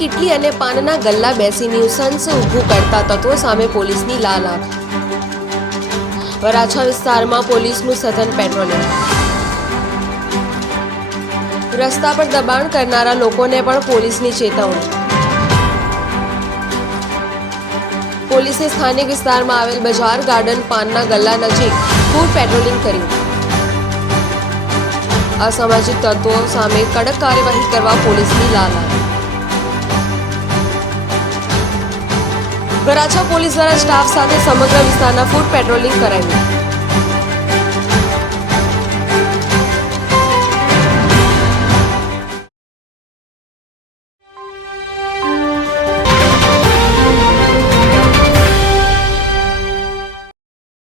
કીટલી અને પાનના ગલ્લા બેસી ન્યુસન્સ ઊભું કરતા તત્વો સામે પોલીસની લાલ આંખ. વરાછા વિસ્તારમાં પોલીસનું સઘન પેટ્રોલિંગ. રસ્તા પર દબાણ કરનારા લોકોને પણ પોલીસની ચેતવણી. પોલીસે સ્થાનિક વિસ્તારમાં આવેલ બજાર ગાર્ડન પાનના ગલ્લા નજીક ફૂટ પેટ્રોલિંગ કર્યું. અસામાજિક તત્વો સામે કડક કાર્યવાહી કરવા પોલીસની લાલ આંખ. વરાછા પોલીસ દ્વારા સ્ટાફ સાથે સમગ્ર વિસ્તારના ફૂટ પેટ્રોલિંગ કરાયું.